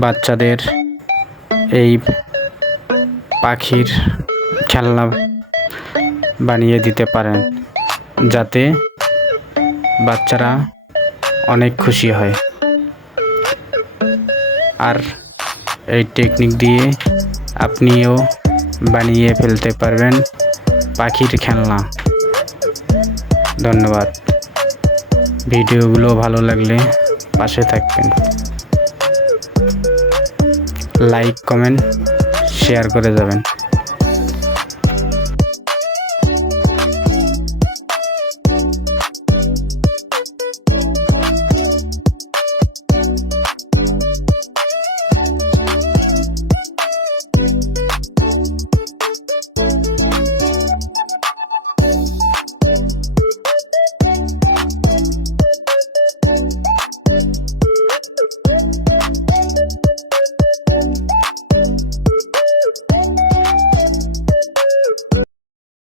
বাচ্চাদের এই পাখির খেলনা বানিয়ে দিতে পারেন, যাতে বাচ্চারা অনেক খুশি হয়। আর এই টেকনিক দিয়ে আপনিও বানিয়ে ফেলতে পারবেন পাখির খেলনা। ধন্যবাদ। ভিডিওগুলো ভালো লাগলে পাশে থাকবেন, লাইক, কমেন্ট, শেয়ার করে যাবেন।